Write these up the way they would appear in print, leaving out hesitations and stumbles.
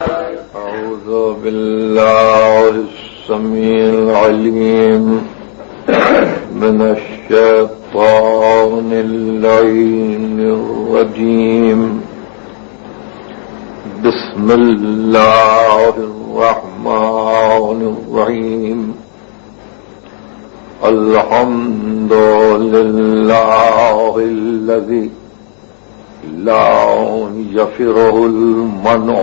أعوذ بالله السميع العليم من الشيطان اللعين الرجيم. بسم الله الرحمن الرحيم. الحمد لله الذي لا يفره المنع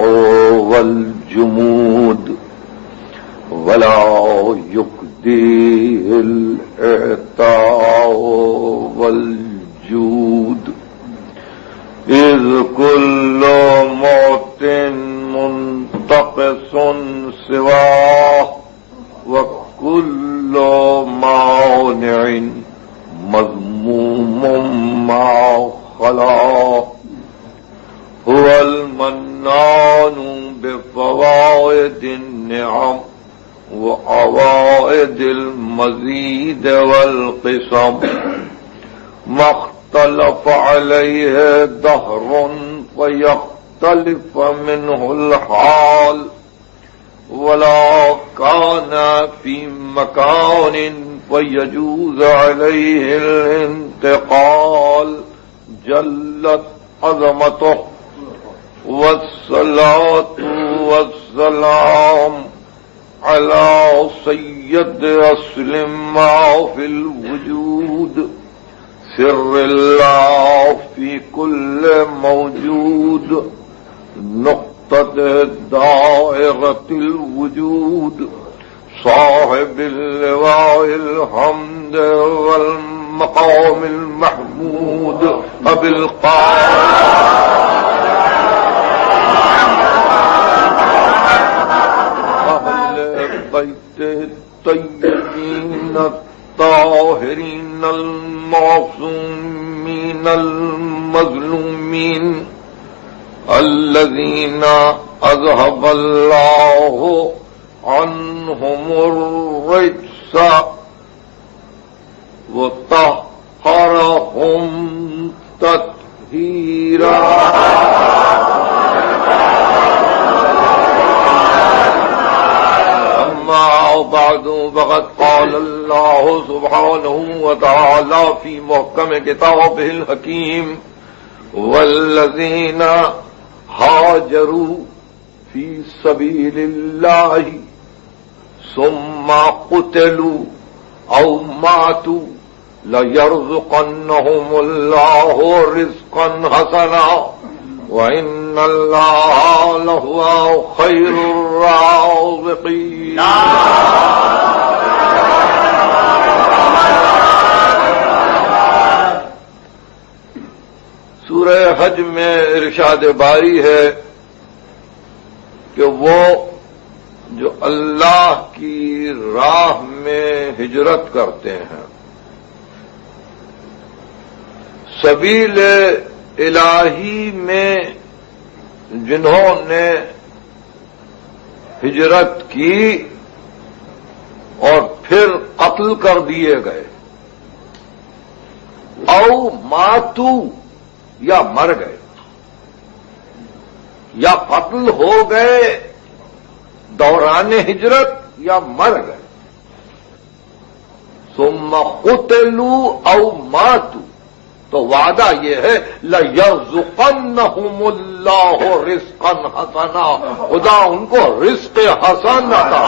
والجمود ولا يقديه الإعطاء والجود، إذ كل موت منتقص سواه وكل مانع مذموم ما خلا. هو المنان بفوائد النعم وعوائد المزيد والقسم، ما اختلف عليه دهر فيختلف منه الحال، ولا كان في مكان فيجوز عليه الانتقال. جلت عظمته، والصلاة والسلام على سيد أصل ما في الوجود، سر الله في كل موجود، نقطة دائرة الوجود، صاحب اللواء الحمد والمقام المحمود، أبي أهل بيت الطيبين الطاهرين المعصومين المظلومين، الذين أذهب الله عنهم الرجس وطهرهم تطهيرا. أما بعد، فقد قال الله سبحانه وتعالى في محكم كتابه الحكيم: والذين هاجروا في سبيل الله ثم قتلوا أو ماتوا ليرزقنهم الله رزقا حسنا وإن الله لهو خير الرازقين. سورہ حج میں ارشاد باری ہے کہ وہ جو اللہ کی راہ میں ہجرت کرتے ہیں، سبیل الہی میں جنہوں نے ہجرت کی اور پھر قتل کر دیے گئے، او ماتو یا مر گئے یا قتل ہو گئے دوران ہجرت یا مر گئے، ثم قتلوا او ماتوا، تو وعدہ یہ ہے لَيَرْزُقَنَّهُمُ اللَّهُ رِزْقًا حَسَنًا، خدا ان کو رزق حسن عطا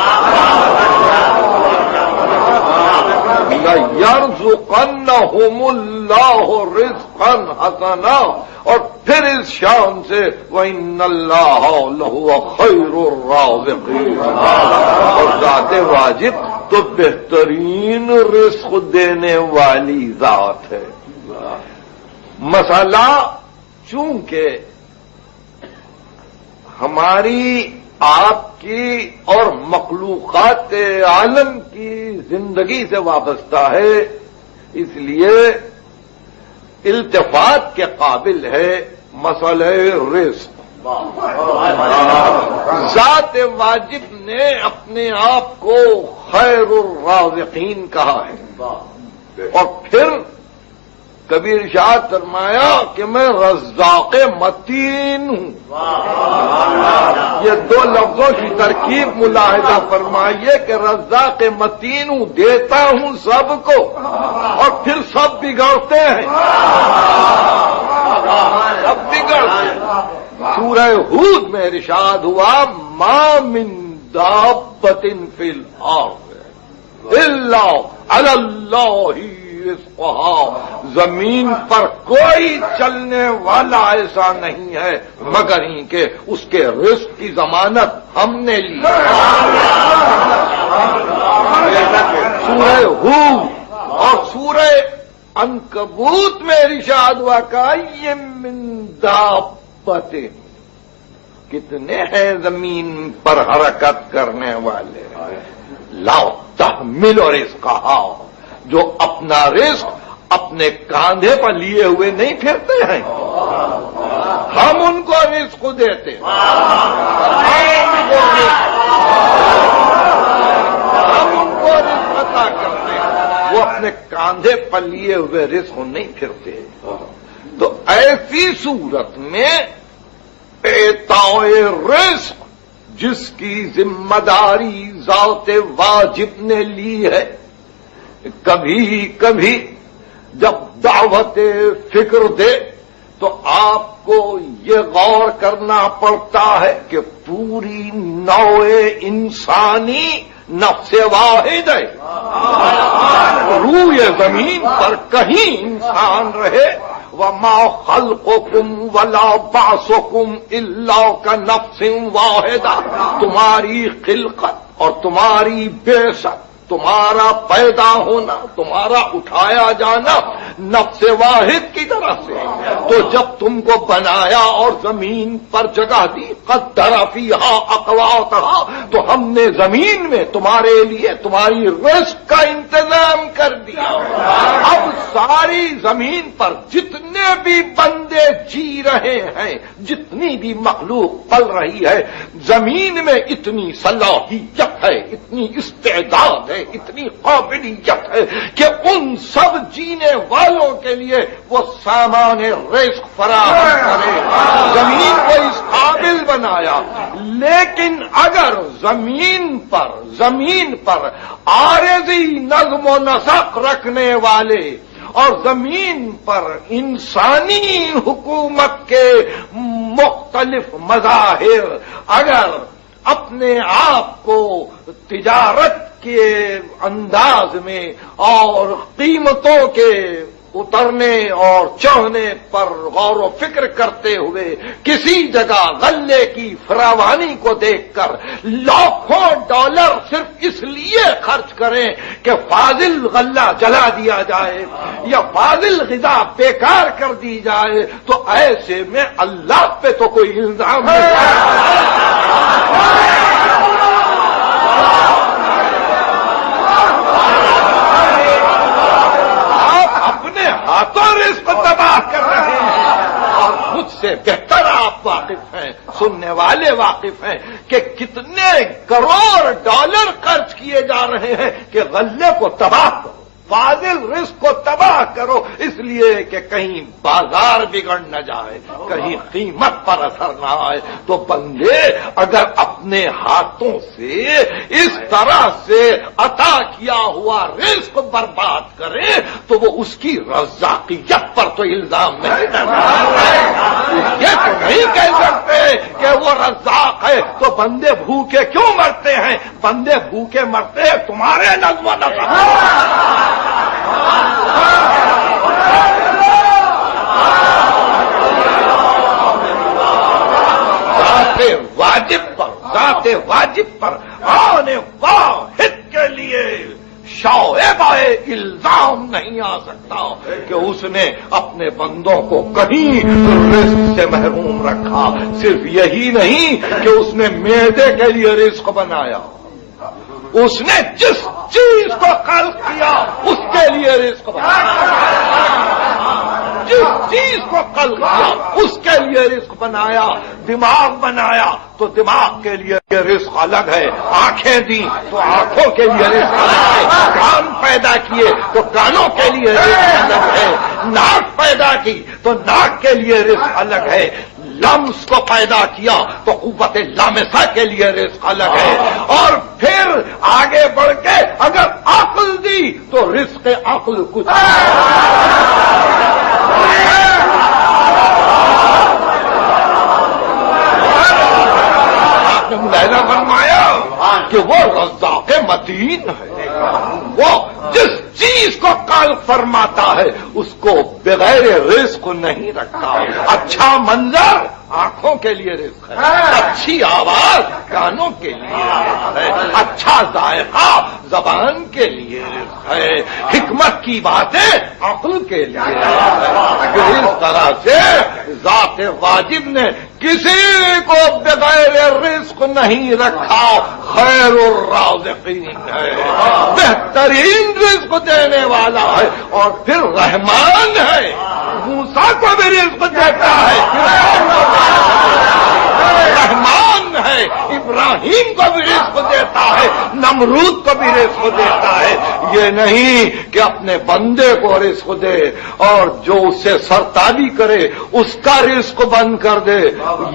لَيَرْزُقَنَّهُمُ اللَّهُ رِزْقًا حَسَنًا، اور پھر اس شان سے وَإِنَّ اللَّهَ لَهُوَ خَيْرُ الرَّازِقِينَ، اور ذات واجب تو بہترین رزق دینے والی ذات ہے. مسئلہ چونکہ ہماری آپ کی اور مخلوقات عالم کی زندگی سے وابستہ ہے، اس لیے التفات کے قابل ہے مسئلہ رزق. ذات واجب نے اپنے آپ کو خیر الرازقین کہا ہے، اور پھر کبھی ارشاد فرمایا کہ میں رزاق متین ہوں. یہ دو لفظوں کی ترکیب ملاحظہ فرمائیے کہ رزاق متین ہوں، دیتا ہوں سب کو اور پھر سب بگڑتے ہیں. سب بگڑتے ہیں. سورہ ہود میں ارشاد ہوا ما من دابۃ فی الارض الا علی اللہ رزقها. زمین پر کوئی چلنے والا ایسا نہیں ہے مگر ہی کہ اس کے رزق کی ضمانت ہم نے لی. سورہ ہود اور سورہ عنکبوت میں ارشاد ہوا کہ من دابۃ، کتنے ہیں زمین پر حرکت کرنے والے، لا تحمل رزقها، جو اپنا رزق اپنے کاندھے پر لیے ہوئے نہیں پھرتے ہیں. ہم ان کو رزق دیتے ہیں، ہم ان کو رزق عطا کرتے ہیں، وہ اپنے کاندھے پر لیے ہوئے رزق نہیں پھرتے. تو ایسی صورت میں اعطاء رزق جس کی ذمہ داری ذات واجب نے لی ہے، کبھی کبھی جب دعوت فکر دے تو آپ کو یہ غور کرنا پڑتا ہے کہ پوری نوع انسانی نفس واحد ہے. روئے زمین پر کہیں انسان رہے، وما خلقکم ولا بعثکم الا کنفس واحدہ. تمہاری خلقت اور تمہاری بعثت، تمہارا پیدا ہونا، تمہارا اٹھایا جانا نفس واحد کی طرف سے. تو جب تم کو بنایا اور زمین پر جگہ دی، قدر فیہا اقواتہا، تو ہم نے زمین میں تمہارے لیے تمہاری رزق کا انتظام کر دیا. اب ساری زمین پر جتنے بھی بندے جی رہے ہیں، جتنی بھی مخلوق پل رہی ہے، زمین میں اتنی صلاحیت ہے، اتنی استعداد ہے، اتنی قابلیت ہے کہ ان سب جینے والوں کے لیے وہ سامان رزق فراہم کرے. زمین کو اس قابل بنایا. لیکن اگر زمین پر عارضی نظم و نسق رکھنے والے اور زمین پر انسانی حکومت کے مختلف مظاہر اگر اپنے آپ کو تجارت کے انداز میں اور قیمتوں کے اترنے اور چڑھنے پر غور و فکر کرتے ہوئے کسی جگہ غلے کی فراوانی کو دیکھ کر لاکھوں ڈالر صرف اس لیے خرچ کریں کہ فاضل غلہ جلا دیا جائے یا فاضل غذا بیکار کر دی جائے، تو ایسے میں اللہ پہ تو کوئی الزام نہیں. ہاتھوں رزق تباہ کر رہے ہیں اور مجھ سے بہتر آپ واقف ہیں، سننے والے واقف ہیں کہ کتنے کروڑ ڈالر خرچ کیے جا رہے ہیں کہ غلے کو تباہ کرو، فاضل رزق کو تباہ کرو، اس لیے کہ کہیں بازار بگڑ نہ جائے، کہیں قیمت پر اثر نہ آئے. تو بندے اگر اپنے ہاتھوں سے اس طرح سے عطا کیا ہوا رزق برباد کرے تو وہ اس کی رزاقیت پر تو الزام نہیں لگاتے. یہ تو نہیں کہہ سکتے کہ وہ رزاق ہے تو بندے بھوکے کیوں مرتے ہیں. بندے بھوکے مرتے ہیں تمہارے نظم و نسق. ذات واجب پر آنے واحد کے لیے شعبہ الزام نہیں آ سکتا کہ اس نے اپنے بندوں کو کہیں رزق سے محروم رکھا. صرف یہی نہیں کہ اس نے معدے کے لیے رزق بنایا، اس نے جس چیز کو خلق کیا اس کے لیے رزق بنایا. جس چیز کو خلق کیا اس کے لیے رزق بنایا. دماغ بنایا تو دماغ کے لیے رزق الگ ہے. آنکھیں دی تو آنکھوں کے لیے رزق الگ ہے. کان پیدا کیے تو کانوں کے لیے رزق الگ ہے. ناک پیدا کی تو ناک کے لیے رزق الگ ہے. لمس کو پیدا کیا تو قوت لامسہ کے لیے رزق الگ ہے. اور پھر آگے بڑھ کے اگر عقل دی تو رزق عقل کچھ آپ نے ملاحظہ فرمایا کہ وہ رزاق متین ہے. وہ جس چیز کو قال فرماتا ہے اس کو بغیر رزق نہیں رکھتا. اچھا منظر آنکھوں کے لیے رزق ہے. اچھی آواز کانوں کے لیے رزق ہے. اچھا ذائقہ زبان کے لیے رزق ہے. حکمت کی باتیں عقل کے لیے رزق ہے. اس طرح سے ذات واجب نے کسی کو بغیر رزق نہیں رکھا. خیر الرازقین ہے, بہترین رزق دینے والا ہے. اور پھر رحمان ہے, موسیٰ کو بھی رزق دیتا ہے. رحمان ہے, ابراہیم کو بھی رزق دیتا ہے, نمرود کو بھی رزق دیتا ہے. یہ نہیں کہ اپنے بندے کو رزق دے اور جو اس سے سرتابی کرے اس کا رزق بند کر دے.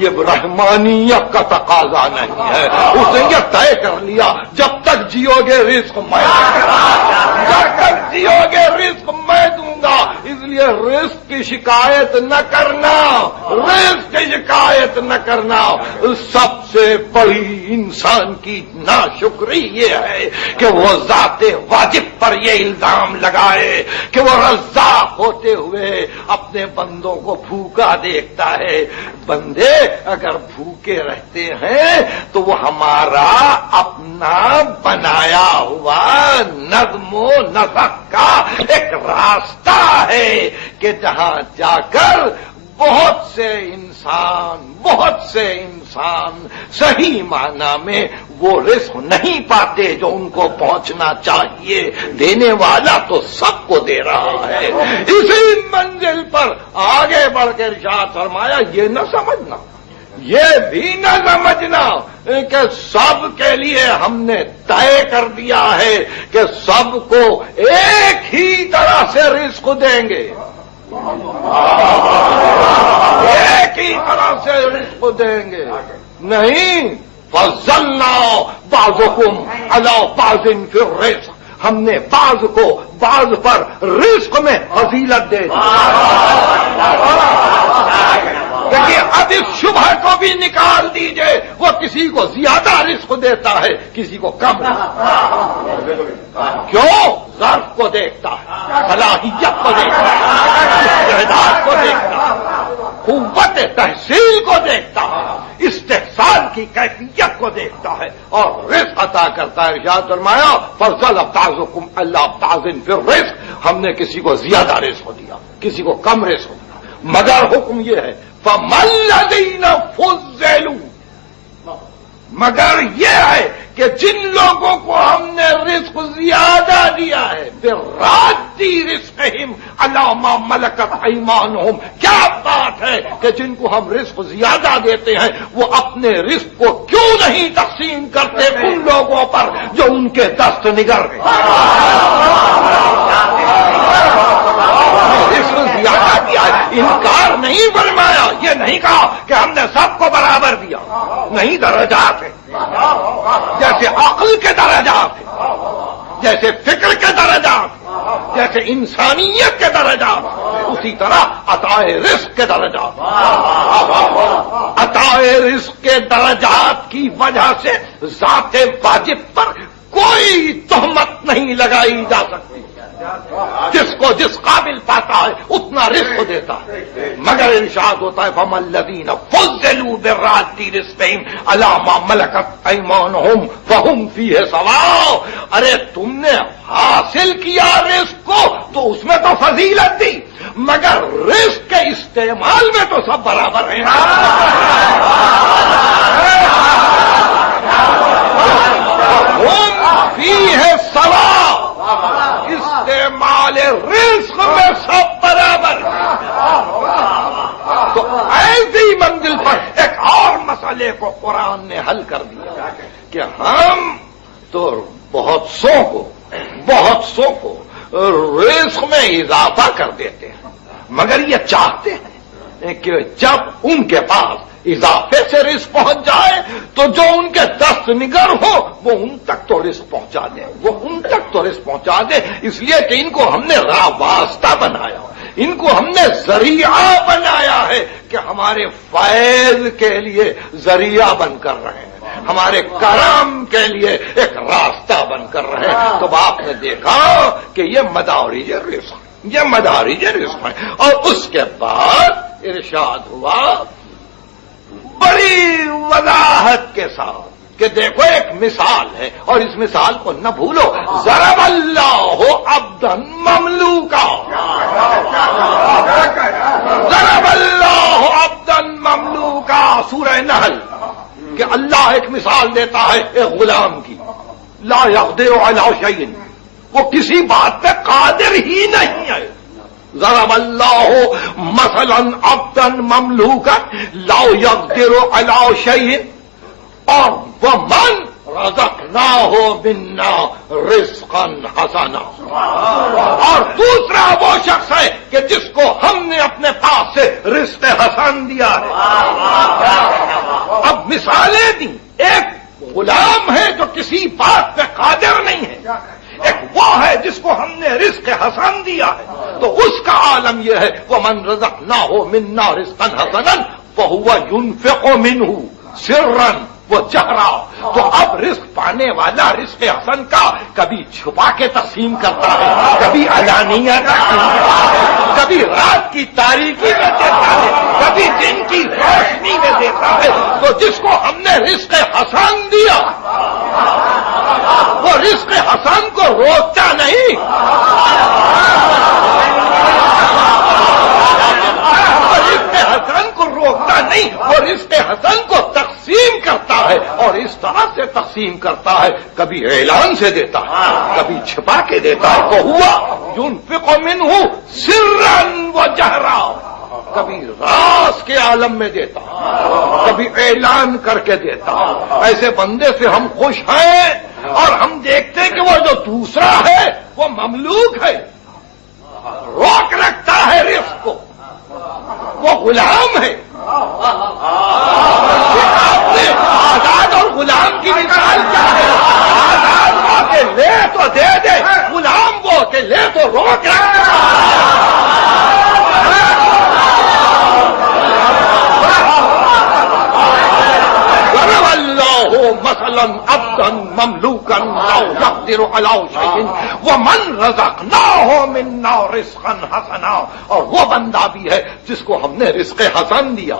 یہ رحمانیت کا تقاضا نہیں ہے. اس نے یہ طے کر لیا جب تک جیو گے رزق میں دوں گا, جب تک جیو گے رزق میں دوں گا. اس لیے رزق کی شکایت نہ کرنا, رزق کی شکایت نہ کرنا. سب سے بڑی انسان کی ناشکری یہ ہے کہ وہ ذات واجب پر یہ الزام لگائے کہ وہ رزاق ہوتے ہوئے اپنے بندوں کو بھوکا دیکھتا ہے. بندے اگر بھوکے رہتے ہیں تو وہ ہمارا اپنا بنایا ہوا نظم و نسق کا ایک راستہ ہے کہ جہاں جا کر بہت سے انسان صحیح معنی میں وہ رزق نہیں پاتے جو ان کو پہنچنا چاہیے. دینے والا تو سب کو دے رہا ہے. اسی منزل پر آگے بڑھ کر ارشاد فرمایا یہ نہ سمجھنا, یہ بھی نہ سمجھنا کہ سب کے لیے ہم نے طے کر دیا ہے کہ سب کو ایک ہی طرح سے رزق دیں گے, ایک ہی طرح سے رزق دیں گے. نہیں, فضلنا بعضکم علی بعض فی الرزق, ہم نے بعض کو بعض پر رزق میں فضیلت دے دی. دیکھیے اب اس شبہ کو بھی نکال دیجئے. وہ کسی کو زیادہ رزق دیتا ہے, کسی کو کم. کیوں؟ ظرف کو دیکھتا ہے, صلاحیت کو دیکھتا ہے, استعداد کو دیکھتا ہے, قوت تحصیل کو دیکھتا ہے, استحصال کی کیفیت کو دیکھتا ہے اور رزق عطا کرتا ہے. ارشاد فرمایا فضل بعضکم علی بعض فی الرزق, ہم نے کسی کو زیادہ رزق دیا, کسی کو کم رزق دیا. مگر حکم یہ ہے فَمَا الَّذِينَ فُضِّلُوا, مگر یہ ہے کہ جن لوگوں کو ہم نے رزق زیادہ دیا ہے بِرَادِّ رِزْقِهِمْ عَلَىٰ مَا مَلَكَتْ أَيْمَانُهُمْ, کیا بات ہے کہ جن کو ہم رزق زیادہ دیتے ہیں وہ اپنے رزق کو کیوں نہیں تقسیم کرتے ان لوگوں پر جو ان کے دست نگر گئے. رزق زیادہ دیا ہے, انکار نہیں فرمایا. یہ نہیں کہا کہ ہم نے سب کو برابر دیا. نہیں, درجات ہیں, جیسے عقل کے درجات ہیں, جیسے فکر کے درجات, جیسے انسانیت کے درجات, اسی طرح عطائے رزق کے درجات. عطائے رزق کے درجات کی وجہ سے ذات واجب پر کوئی تہمت نہیں لگائی جا سکتی. جس کو جس قابل پاتا ہے اتنا رزق دیتا ہے. مگر ارشاد ہوتا ہے فَمَا الَّذِينَ فُضِّلُوا بِرَادِّ رِزْقِهِمْ عَلَىٰ مَا مَلَكَتْ أَيْمَانُهُمْ فَهُمْ فِيهِ سَوَاءٌ. ارے تم نے حاصل کیا رزق کو تو اس میں تو فضیلت دی, مگر رزق کے استعمال میں تو سب برابر ہیں. فَهُمْ فِيهِ سَوَاءٌ, استعمال رزق میں سب برابر. قرآن نے حل کر دیا کہ ہم تو بہت سو کو رزق میں اضافہ کر دیتے ہیں، مگر یہ چاہتے ہیں کہ جب ان کے پاس اضافے سے رزق پہنچ جائے تو جو ان کے دست نگر ہو وہ ان تک تو رزق پہنچا دے، اس لیے کہ ان کو ہم نے راہ واسطہ بنایا، ان کو ہم نے ذریعہ بنایا ہے کہ ہمارے فیض کے لیے ذریعہ بن کر رہے ہیں، ہمارے کرم کے لیے ایک راستہ بن کر رہے ہیں۔ تو آپ نے دیکھا کہ یہ مدارج رزق ہے، اور اس کے بعد ارشاد ہوا بڑی وضاحت کے ساتھ کہ دیکھو ایک مثال ہے، اور اس مثال کو نہ بھولو، ضرب اللہ عبدا مملوکا، ضرب اللہ عبدا مملوکا، سورہ نحل، کہ اللہ ایک مثال دیتا ہے ایک غلام کی، لا یقدر علی شیء، وہ کسی بات پہ قادر ہی نہیں ہے۔ ضرب اللہ مثلا عبدا مملوکا لا یقدر علی شیء، اور ومن رزقناہ منا رزقا حسنا، اور دوسرا وہ شخص ہے کہ جس کو ہم نے اپنے پاس سے رزق حسن دیا ہے۔ اب مثالیں دی، ایک غلام ہے جو کسی بات پہ قادر نہیں ہے، ایک وہ ہے جس کو ہم نے رزق حسن دیا ہے، تو اس کا عالم یہ ہے ومن رزقناہ منا رزقا حسنا فهو ينفق منه سرا وجہرا، تو اب رزق پانے والا رزق حسن کا کبھی چھپا کے تقسیم کرتا ہے، کبھی علانیہ تقسیم کرتا ہے، کبھی رات کی تاریکی میں دیتا ہے، کبھی دن کی روشنی میں دیتا ہے۔ تو جس کو ہم نے رزق حسن دیا وہ رزق حسن کو روکتا نہیں، رزق حسن کو روکتا نہیں، وہ رزق حسن کو تقسیم کرتا ہے، اور اس طرح سے تقسیم کرتا ہے، کبھی اعلان سے دیتا ہے، کبھی چھپا کے دیتا ہے، تو ہوا ينفق منہ سرا وجہرا، کبھی راز کے عالم میں دیتا، کبھی اعلان کر کے دیتا۔ ایسے بندے سے ہم خوش ہیں، اور ہم دیکھتے ہیں کہ وہ جو دوسرا ہے وہ مملوک ہے، روک رکھتا ہے رزق کو، وہ غلام ہے۔ آپ نے آزاد اور غلام کی مثال کیا ہے؟ آزاد ہو کے لے تو دے دے، غلام وہ کہ لے تو روک رکھتا ہے۔ مثلا عبدا مملوکا لا يقدر على شيء ومن رزقناه منا رزقا حسنا، اور وہ بندہ بھی ہے جس کو ہم نے رزق حسن دیا،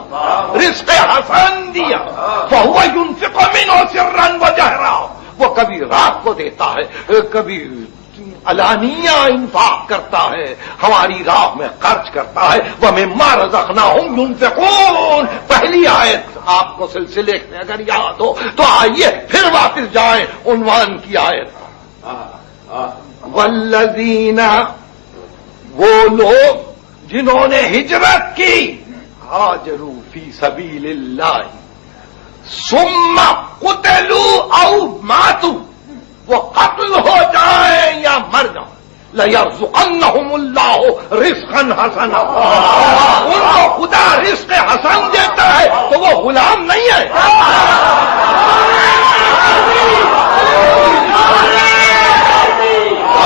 فهو ينفق منه سرا وجهرا، وہ کبھی رات کو دیتا ہے، کبھی علانیہ انفاق کرتا ہے، ہماری راہ میں خرچ کرتا ہے۔ وَمِمَّا رَزَقْنَاهُمْ يُنفِقُونَ، پہلی آیت آپ کو سلسلے میں اگر یاد ہو تو آئیے پھر واپس جائیں عنوان کی آیت۔ والذین، وہ لوگ جنہوں نے ہجرت کی، ہاجروا فی سبیل اللہ ثم قتلوا او ماتوا، وہ قتل ہو جائیں یا مر جائیں، لَيَرْزُقَنَّهُمُ اللَّهُ رِزْقًا حَسَنًا، ان کو خدا رزق حسن دیتا ہے تو وہ غلام نہیں ہے،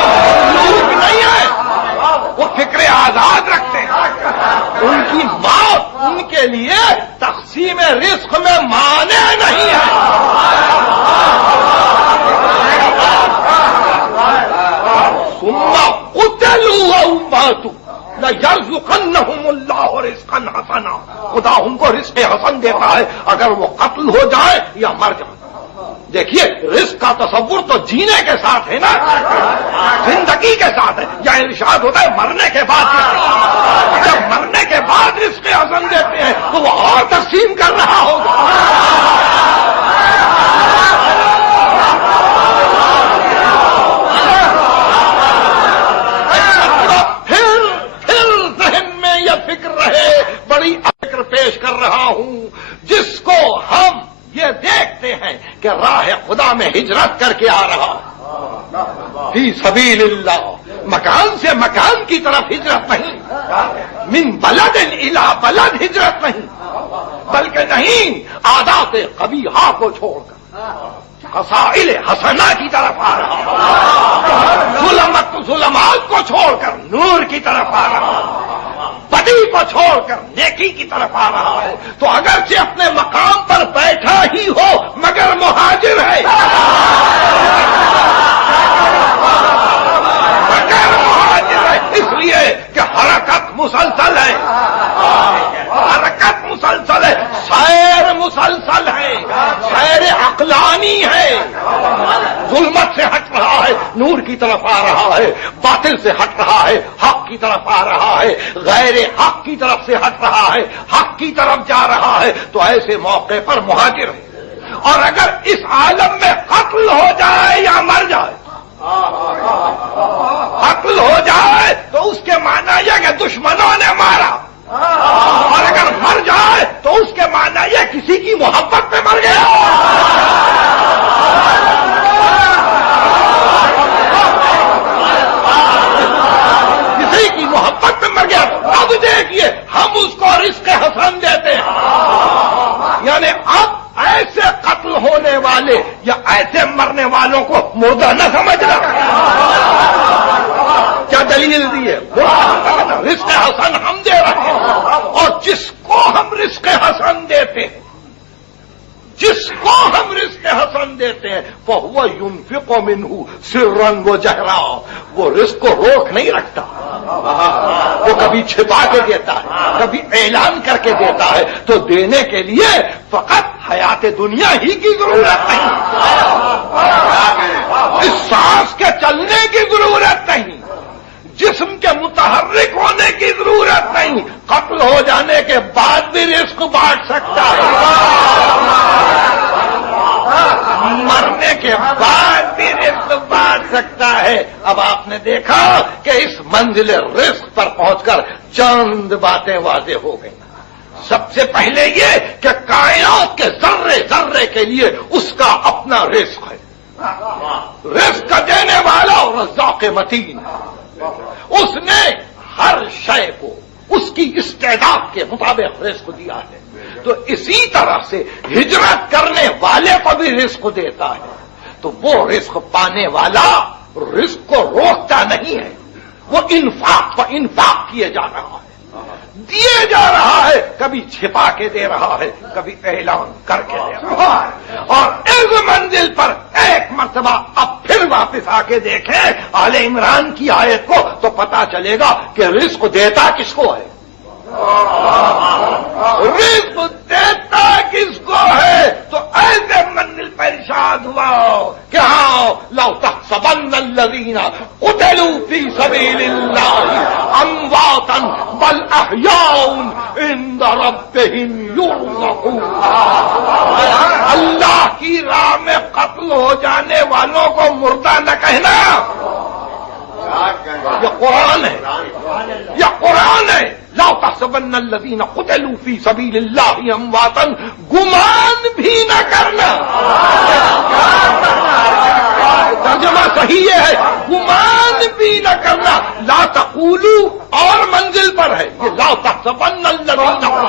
مملوک نہیں ہے، وہ فکر آزاد رکھتے ہیں، ان کی موت ان کے لیے تقسیم رزق میں مانع نہیں ہے۔ ثم قتلوا او ماتوا لَيَرْزُقَنَّهُمُ اللَّهُ رِزْقًا حَسَنًا، خدا ان کو رزق حسن دیتا ہے اگر وہ قتل ہو جائے یا مر جائے۔ دیکھیے رزق کا تصور تو جینے کے ساتھ ہے نا، زندگی کے ساتھ ہے، یا ارشاد ہوتا ہے مرنے کے بعد، جب مرنے کے بعد رزق حسن دیتے ہیں تو وہ اور تقسیم کر رہا ہوگا۔ بڑی فکر پیش کر رہا ہوں، جس کو ہم یہ کہ راہ خدا میں ہجرت کر کے آ رہا فی سبیل اللہ، مکان سے مکان کی طرف ہجرت نہیں، من بلد الی بلد ہجرت نہیں، بلکہ نہیں عادات قبیحہ کو چھوڑ کر خصائل حسنہ کی طرف آ رہا، ظلمات کو چھوڑ کر نور کی طرف آ رہا، بدی کو چھوڑ کر نیکی کی طرف آ رہا ہے۔ تو اگرچہ اپنے مقام پر بیٹھا ہی ہو مگر مہاجر ہے، مگر مہاجر ہے، اس لیے کہ حرکت مسلسل ہے، حرکت مسلسل ہے، سیر مسلسل ہے، سیر عقلانی ہے، ظلمت سے ہٹ رہا ہے نور کی طرف آ رہا ہے، باطل سے ہٹ رہا ہے حق کی طرف آ رہا ہے، غیر حق کی طرف سے ہٹ رہا ہے حق کی طرف جا رہا ہے، تو ایسے موقع پر مہاجر ہے۔ اور اگر اس عالم میں قتل ہو جائے یا مر جائے، قتل ہو جائے تو اس کے معنی یہ کہ دشمنوں نے مارا، اور اگر مر جائے تو اس کے معنی یہ کسی کی محبت میں مر گیا۔ کسی کی محبت میں مر گیا۔ اب دیکھیے ہم اس کو رزق حسن دیتے ہیں، یعنی اب ایسے قتل ہونے والے یا ایسے مرنے والوں کو مردہ نہ سمجھنا۔ کیا دلیل دی ہے؟ رزق حسن ہم دے رہے ہیں، اور جس کو ہم رزق حسن دیتے ہیں، جس کو ہم رزق حسن دیتے ہیں فَهُوَ يُنْفِقُ مِنْهُ سِرًّا وَجَهْرًا، وہ رزق کو روک نہیں رکھتا، وہ کبھی چھپا کے دیتا ہے، کبھی اعلان کر کے دیتا ہے، تو دینے کے لیے فقط حیات دنیا ہی کی ضرورت نہیں، اس سانس کے چلنے کی ضرورت نہیں، جسم کے متحرک ہونے کی ضرورت نہیں، قتل ہو جانے کے بعد بھی رزق بانٹ سکتا ہے، مرنے کے بعد بھی رزق بانٹ سکتا ہے۔ اب آپ نے دیکھا کہ اس منزل رزق پر پہنچ کر چند باتیں واضح ہو گئی۔ سب سے پہلے یہ کہ کائنات کے ذرے ذرے کے لیے اس کا اپنا رزق ہے، رزق کا دینے والا اور رزاق متین، اس نے ہر شے کو اس کی استعداد کے مطابق رزق دیا ہے۔ تو اسی طرح سے ہجرت کرنے والے کو بھی رزق دیتا ہے، تو وہ رزق پانے والا رزق کو روکتا نہیں ہے، وہ انفاق کیے جا رہا ہے، دیے جا رہا ہے، کبھی چھپا کے دے رہا ہے، کبھی اعلان کر کے دے رہا ہے۔ اور اس منزل پر ایک مرتبہ اب پھر واپس آ کے دیکھیں آل عمران کی آیت کو تو پتا چلے گا کہ رزق دیتا کس کو ہے، رزق دیتا کس کو ہے۔ تو ایسے منزل پر ارشاد ہوا کہ ہاں لو تحسبن الذین قتلوا فی سبیل اللہ امواتا بل احیاء عند ربهم یرزقون، اللہ کی راہ میں قتل ہو جانے والوں کو مردہ نہ کہنا، یہ قرآن ہے، یہ قرآن ہے۔ لا تحسبن الذین قتلوا فی سبیل اللہ امواتا، گمان بھی نہ کرنا، ترجمہ صحیح ہے، گمان بھی نہ کرنا۔ لا تقولوا اور منزل پر ہے یہ لا تحسبن الذین قتلوا،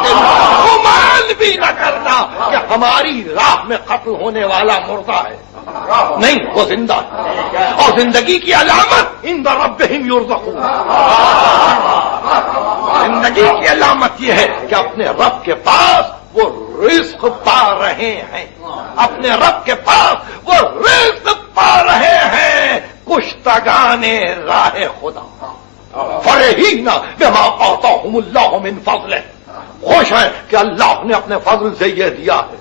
گمان بھی نہ کرنا کہ ہماری راہ میں قتل ہونے والا مردہ ہے، نہیں، وہ زندہ ہے، اور زندگی کی علامت عند ربهم یرزقون، زندگی کی علامت یہ ہے کہ اپنے رب کے پاس وہ رزق پا رہے ہیں، اپنے رب کے پاس وہ رزق پا رہے ہیں۔ کشتگان راہ خدا فرحین بما آتاہم اللہ من فضلہ، خوش ہیں کہ اللہ نے اپنے فضل سے یہ دیا ہے،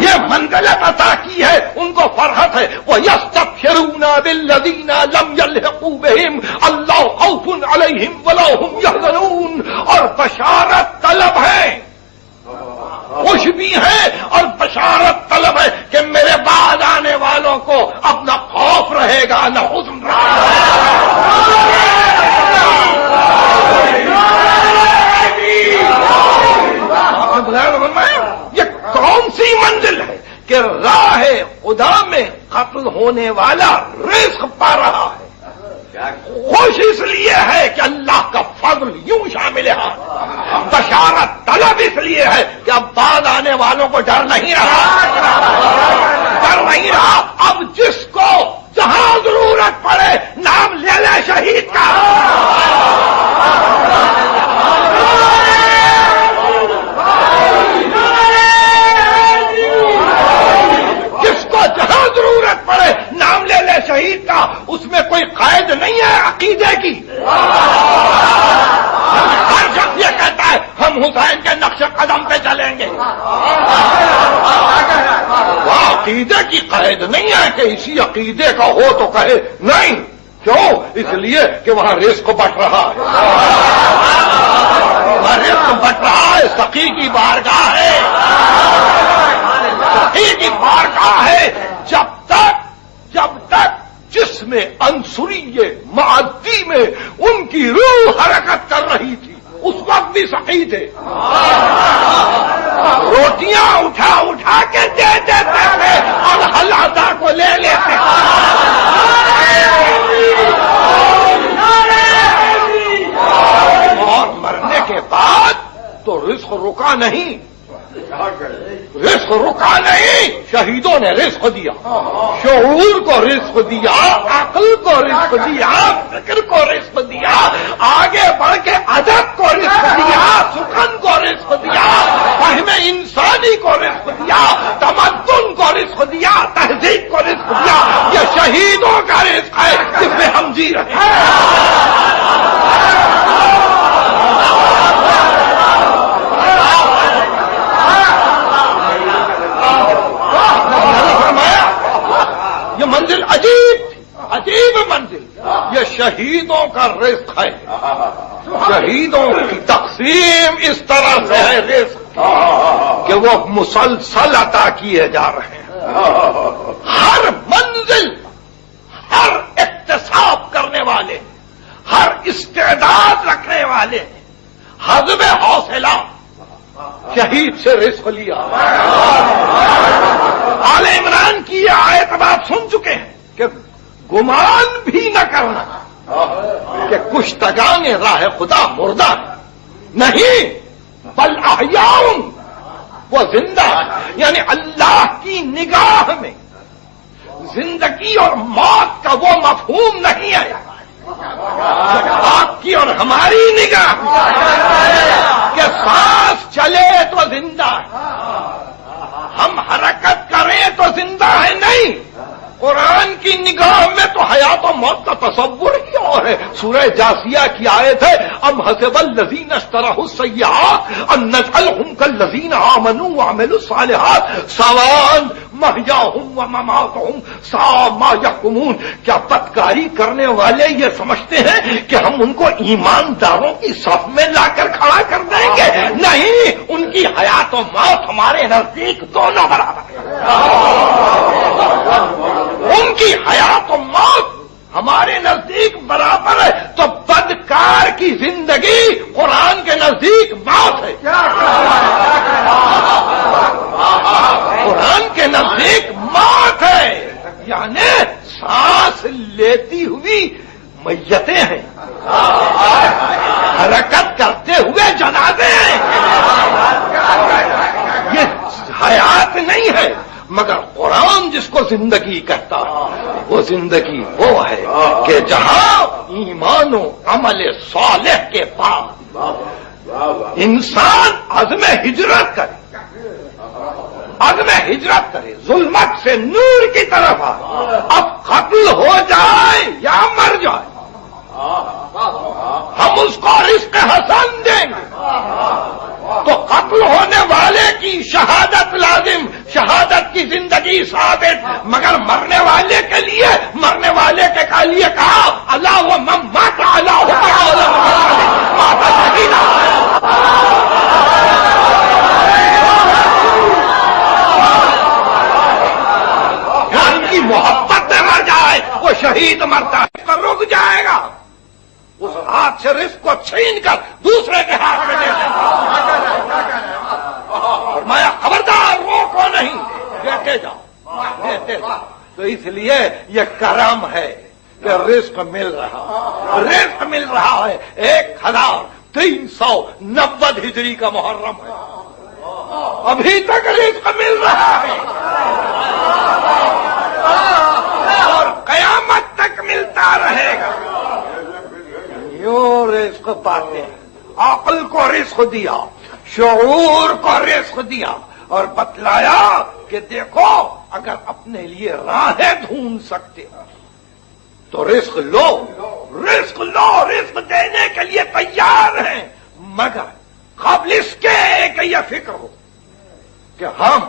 یہ منزلت عطا کی ہے، ان کو فرحت ہے۔ وَيَسْتَبْشِرُونَ بِالَّذِينَ لَمْ يَلْحِقُوا بِهِمْ أَلَّا خَوْفٌ عَلَيْهِمْ وَلَا هُمْ يَحْزَنُونَ، اور بشارت طلب ہے، خوش بھی ہے اور بشارت طلب ہے کہ میرے بعد آنے والوں کو اب نہ خوف رہے گا نہ حزن رہے گا۔ یہ کون سی منزل ہے کہ راہ خدا میں قتل ہونے والا رزق پا رہا ہے. خوش اس لیے ہے کہ اللہ کا فضل یوں شامل ہے. بشارت طلب اس لیے ہے کہ اب بعد آنے والوں کو ڈر نہیں رہا. اب جس کو جہاں ضرورت پڑے نام لے لے شہید کا. جس کو جہاں ضرورت پڑے نام لے لے شہید کا. اس میں کوئی قید نہیں ہے عقیدے کی. ہر شخص یہ کہتا ہے ہم حسین کے نقش قدم پہ چلیں گے. وہ عقیدے کی قید نہیں ہے کہ اسی عقیدے کا ہو تو کہے نہیں. کیوں؟ اس لیے کہ وہاں رزق بٹ رہا ہے. وہاں رزق بٹ رہا ہے. سخی کی بارگاہ ہے. سخی کی بارگاہ ہے. جب تک جس میں انصریہ معدی میں ان کی روح حرکت کر رہی تھی اس وقت بھی سخی تھے. روٹیاں اٹھا کے دے دیتے تھے اور حلادا کو لے لیتے. اور مرنے کے بعد تو رزق رکا نہیں. رزق رکا نہیں. شہیدوں نے رزق دیا. شعور کو رزق دیا, عقل کو رزق دیا, فکر کو رزق دیا, آگے بڑھ کے ادب کو رزق دیا, سخن کو رزق دیا, فہم انسانی کو رزق دیا, تمدن کو رزق دیا, تہذیب کو رزق دیا. یہ شہیدوں کا رزق ہے جس میں ہم جی رہے ہیں. یہ منزل عجیب منزل. یہ شہیدوں کا رزق ہے. شہیدوں کی تقسیم اس طرح سے ہے رزق کہ وہ مسلسل عطا کیے جا رہے ہیں. ہر منزل, ہر اکتساب کرنے والے, ہر استعداد رکھنے والے حزب حوصلہ شہید سے رزق لیا. آل عمران کی یہ آیت اب آپ سن چکے ہیں کہ گمان بھی نہ کرنا کہ کشتگان راہ خدا مردہ نہیں, بل احیاء, وہ زندہ. یعنی اللہ کی نگاہ میں زندگی اور موت کا وہ مفہوم نہیں ہے آپ کی اور ہماری نگاہ کہ سانس چلے تو زندہ ہے, ہم حرکت کریں تو زندہ ہے. نہیں, قرآن کی نگاہ میں تو حیات و موت کا تصور ہی اور ہے. سورہ جاثیہ کی آیت ہے ام حسب الذین اشتروا السیئات ان نجعلهم کالذین آمنوا وعملوا الصالحات سواء محیاہم ومماتہم ساء ما یحکمون. کیا بدکاری کرنے والے یہ سمجھتے ہیں کہ ہم ان کو ایمانداروں کی صف میں لا کر کھڑا کر دیں گے؟ نہیں, ان کی حیات و موت ہمارے نزدیک دونوں برابر ہیں. ان کی حیات و موت ہمارے نزدیک برابر ہے. تو بدکار کی زندگی قرآن کے نزدیک موت ہے. قرآن کے نزدیک موت ہے. یعنی سانس لیتی ہوئی میتیں ہیں, حرکت کرتے ہوئے جنازے ہیں. یہ حیات نہیں ہے. مگر قرآن جس کو زندگی کہتا وہ زندگی وہ ہے کہ جہاں ایمان و عمل صالح کے بعد انسان عزم ہجرت کرے, ظلمت سے نور کی طرف آئے. اب قتل ہو جائے یا مر جائے ہم اس کو رزق حسن دیں گے. تو قتل ہونے والے کی شہادت لازم, شہادت کی زندگی ثابت. مگر مرنے والے کے لیے کہا اللہ و من مات اللہ ان کی محبت میں مر جائے وہ شہید مرتا ہے تو رک جائے گا. اس ہاتھ سے رزق کو چھین کر دوسرے کے ہاتھ میں دے دے گا. فرمایا خبردار روکو نہیں. نہیں دیتے جاؤ دیتے جاؤ. تو اس لیے یہ کرم ہے کہ رزق مل رہا ہے. 1390 ہجری کا محرم ہے, ابھی تک رزق مل رہا ہے اور قیامت تک ملتا رہے گا. یوں رزق پاتے ہیں. عقل کو رزق دیا, شعور کو رزق دیا اور بتلایا کہ دیکھو اگر اپنے لیے راہیں ڈھونڈ سکتے ہو تو رزق لو, رزق دینے کے لیے تیار ہیں, مگر قبل اس کے کہ یہ فکر ہو کہ ہم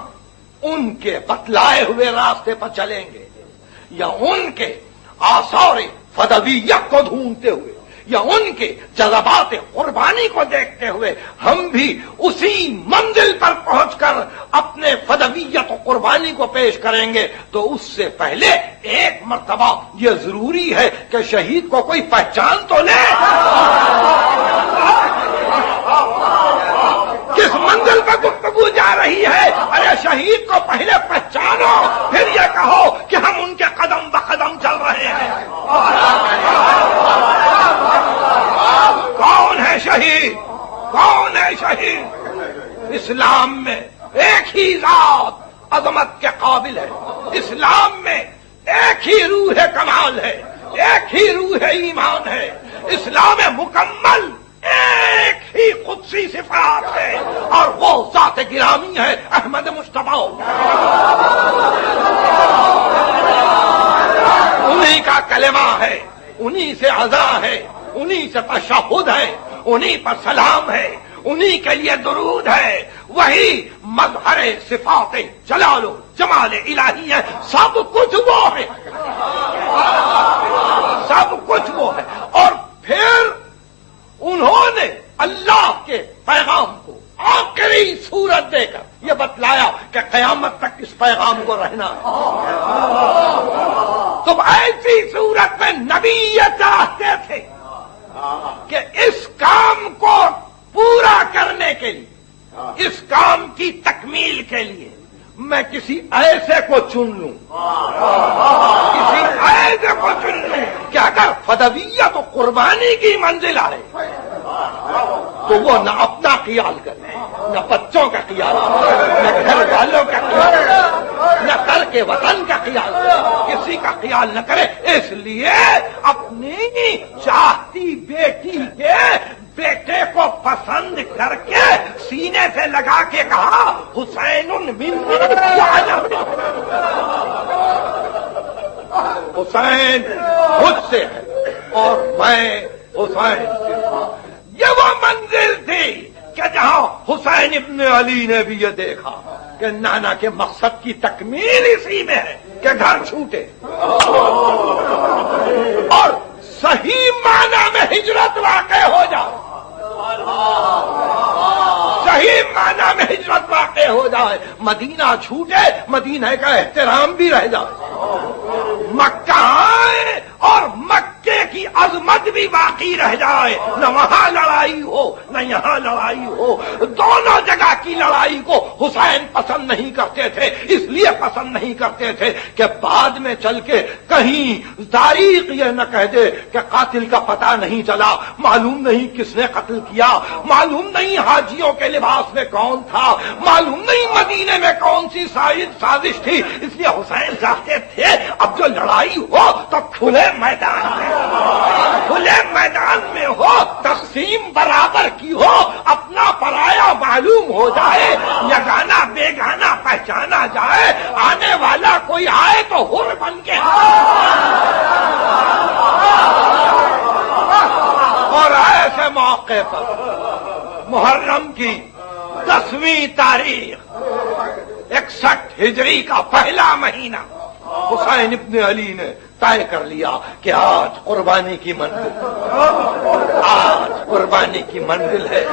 ان کے بتلائے ہوئے راستے پر چلیں گے یا ان کے آثار فدویت کو ڈھونڈتے ہوئے یا ان کے جذبات قربانی کو دیکھتے ہوئے ہم بھی اسی منزل پر پہنچ کر اپنے فدویت و قربانی کو پیش کریں گے. تو اس سے پہلے ایک مرتبہ یہ ضروری ہے کہ شہید کو کوئی پہچان تو لے. کس منزل پر گفتگو جا رہی ہے؟ ارے شہید کو پہلے پہچانو, پھر یہ کہو کہ ہم ان کے قدم بقدم چل رہے ہیں. کون ہے شہید؟ کون ہے شہید؟ اسلام میں ایک ہی ذات عظمت کے قابل ہے. اسلام میں ایک ہی روح کمال ہے, ایک ہی روح ایمان ہے. اسلام مکمل ایک ہی قدسی صفات ہے اور وہ ذات گرامی ہے احمد مصطفیٰ. انہی کا کلمہ ہے, انہی سے عزا ہے, انہی سے تشہد ہے, انہی پر سلام ہے, انہی کے لیے درود ہے. وہی مظہر صفات جلال و جمال الہی ہے. سب کچھ وہ ہے, سب کچھ وہ ہے. اور پھر انہوں نے اللہ کے پیغام کو آخری صورت دے کر یہ بتلایا کہ قیامت تک اس پیغام کو رہنا ہے. تو ایسی صورت میں نبی یہ چاہتے تھے کہ اس کام کو پورا کرنے کے لیے, اس کام کی تکمیل کے لیے میں کسی ایسے کو چن لوں, کسی ایسے کو چن لوں کہ اگر فدویت و قربانی کی منزل آئے تو وہ نہ اپنا خیال کرے, نہ بچوں کا خیال کرے, نہ گھر والوں کا خیال کرے, نہ کر کے وطن کا خیال کرے, کسی کا خیال نہ کرے. اس لیے اپنی چاہتی بیٹی کے بیٹے کو پسند کر کے سینے سے لگا کے کہا حسین حسین خود سے ہے اور میں حسین سے. یہ وہ منزل تھی کہ جہاں حسین ابن علی نے بھی یہ دیکھا کہ نانا کے مقصد کی تکمیل اسی میں ہے کہ گھر چھوٹے اور صحیح معنی میں ہجرت واقع ہو جائے, صحیح معنی میں ہجرت واقع ہو جائے. مدینہ چھوٹے, مدینہ کا احترام بھی رہ جائے, مکہ آئے اور مکے کی عظمت بھی باقی رہ جائے. نہ وہاں لڑائی ہو نہ یہاں لڑائی ہو. دونوں جگہ کی لڑائی کو حسین پسند نہیں کرتے تھے. اس لیے پسند نہیں کرتے تھے کہ بعد میں چل کے کہیں تاریخ یہ نہ کہہ دے کہ قاتل کا پتہ نہیں چلا, معلوم نہیں کس نے قتل کیا, معلوم نہیں حاجیوں کے لباس میں کون تھا, معلوم نہیں مدینے میں کون سی سازش تھی. اس لیے حسین چاہتے تھے اب جو لڑائی ہو تو کھلے میدان میں, کھلے میدان میں ہو, تقسیم برابر کی ہو, اپنا پرایا معلوم ہو جائے, یگانا بیگانا پہچانا جائے, آنے والا کوئی آئے تو حر بن کے. اور ایسے موقع پر محرم کی 10ویں تاریخ 61 ہجری کا پہلا مہینہ حسین ابن علی نے طے کر لیا کہ آج قربانی کی منزل, آج قربانی کی منزل ہے.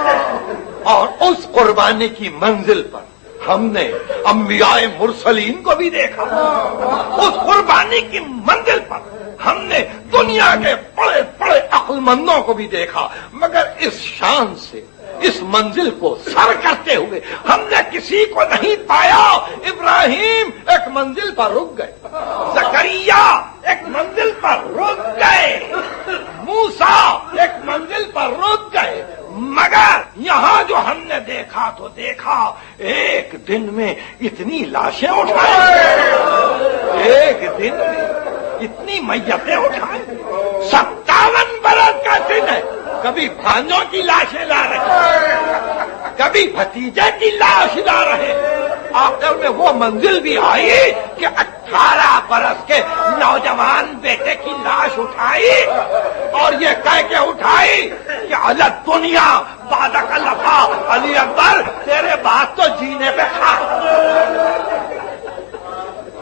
اور اس قربانی کی منزل پر ہم نے انبیاء مرسلین کو بھی دیکھا, اس قربانی کی منزل پر ہم نے دنیا کے بڑے بڑے عقل مندوں کو بھی دیکھا, مگر اس شان سے اس منزل کو سر کرتے ہوئے ہم نے کسی کو نہیں پایا۔ ابراہیم ایک منزل پر رک گئے، زکریا ایک منزل پر رک گئے، موسیٰ ایک منزل پر رک گئے، مگر یہاں جو ہم نے دیکھا تو دیکھا ایک دن میں اتنی لاشیں اٹھائیں، ایک دن میں اتنی میتیں اٹھائیں۔ 57 برس کا دن ہے، کبھی بھانجوں کی لاشیں لا رہے، کبھی بھتیجے کی لاش لا رہے، آخر میں وہ منزل بھی آئی کہ 18 برس کے نوجوان بیٹے کی لاش اٹھائی اور یہ کہہ کے اٹھائی کہ الگ دنیا بادک لفا علی اکبر، تیرے بعد تو جینے پہ کھا۔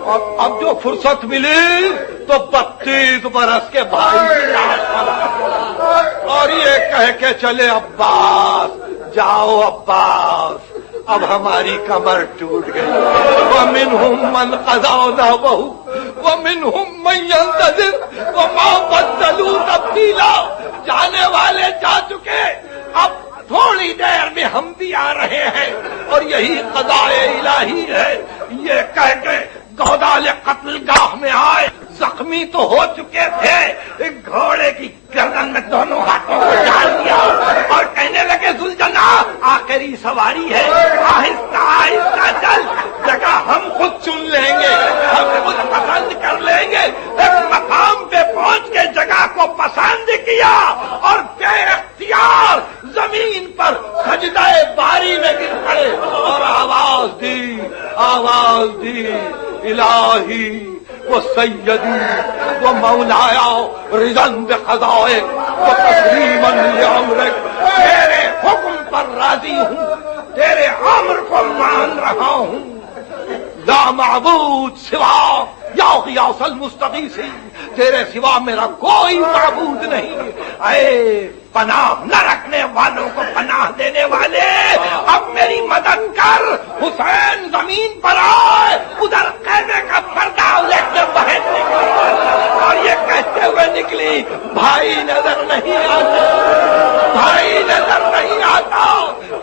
اور اب جو فرصت ملی تو 32 برس کے بھائی کی لاش پر، اور یہ کہہ کے چلے عباس جاؤ عباس، اب ہماری کمر ٹوٹ گئی۔ وَمِنْهُمْ مَنْ قَضَىٰ نَحْبَهُ وَمِنْهُمْ مَنْ يَنتَظِرُ وَمَا بَدَّلُوا تَبْدِيلًا۔ جانے والے جا چکے، اب تھوڑی دیر میں ہم بھی آ رہے ہیں اور یہی قضاء الہی ہے۔ یہ کہہ کے گودال قتل گاہ میں آئے، زخمی تو ہو چکے تھے، ایک گھوڑے کی گردن میں دونوں ہاتھوں کو ڈال دیا اور کہنے لگے ذوالجناح آخری سواری ہے، آہستہ آہستہ چل، جگہ ہم خود چن لیں گے، ہم خود پسند کر لیں گے۔ ایک مقام پہ پہنچ کے جگہ کو پسند کیا اور بے اختیار زمین پر سجدہ باری میں گر پڑے اور آواز دی الہی وہ سیدی وہ مولایا رضاً بقضائک وہ تسلیماً لامرک، تیرے حکم پر راضی ہوں، تیرے امر کو مان رہا ہوں، لا معبود سوا یا غیاث المستغیثین، تیرے سوا میرا کوئی معبود نہیں۔ اے پناہ نہ رکھنے والوں کو پناہ دینے والے، اب میری مدد کر۔ حسین زمین پر آئے، ادھر خیمے کا پردہ الٹ کے باہر نکلی اور یہ کہتے ہوئے نکلی بھائی نظر نہیں آتا، بھائی نظر نہیں آتا،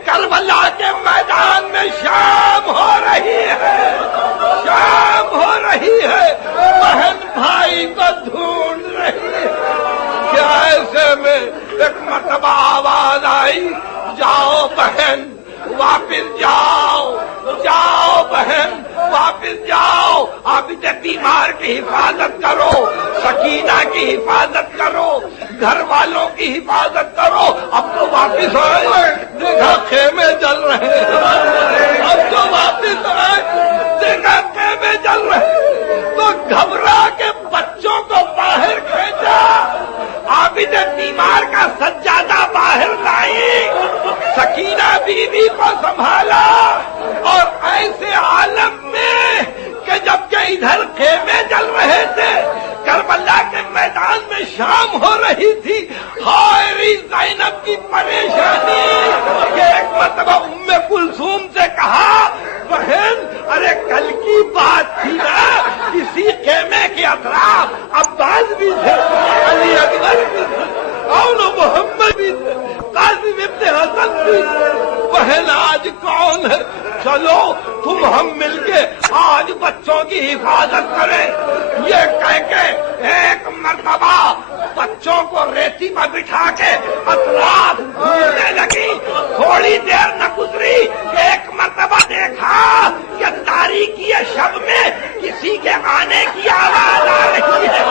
کربلا کے میدان میں شام ہو رہی ہے، شام ہو رہی ہے، بہن بھائی کو ڈھونڈ رہی ہے۔ کیا ایسے میں ایک مرتبہ آواز آئی، جاؤ بہن واپس جاؤ، جاؤ بہن واپس جاؤ، عابد بیمار کی حفاظت کرو، سکینہ کی حفاظت کرو، گھر والوں کی حفاظت کرو۔ اب تو واپس آئے، دیکھا خیمے جل رہے ہیں، اب تو واپس آئے، دیکھا خیمے جل رہے ہیں، تو گھبرا کے بچوں کو باہر کھینچا، عابد بیمار کا سجادہ باہر لائی، سکینہ بیوی کو سنبھالا، اور ایسے عالم میں کہ جبکہ ادھر خیمے جل رہے تھے، کربلا کے میدان میں شام ہو رہی تھی، ہائے زینب کی پریشانی کہ ایک مرتبہ ام کلثوم سے کہا، بہن ارے کل کی بات تھی نا، اسی خیمے کے اطراف عباس بھی تھے، علی اکبر بھی تھے، اور محمد بھی تھے، قاسم ابن حسن بھی تھے، بہن آج کون ہے؟ چلو تم ہم مل کے آج بچوں کی حفاظت کریں۔ یہ کہہ کے ایک مرتبہ بچوں کو ریتی پر بٹھا کے اطراف گھومنے لگی، تھوڑی دیر نہ گزری کہ ایک مرتبہ دیکھا کہ تاریکی شب میں کسی کے آنے کی آواز آ رہی ہے،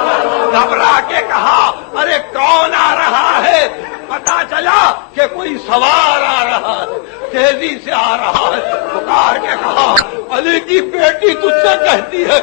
گھبرا کے کہا ارے کون آ رہا ہے؟ پتا چلا کہ کوئی سوار آ رہا ہے، تیزی سے آ رہا ہے، پکار کے کہا علی کی بیٹی تجھ سے کہتی ہے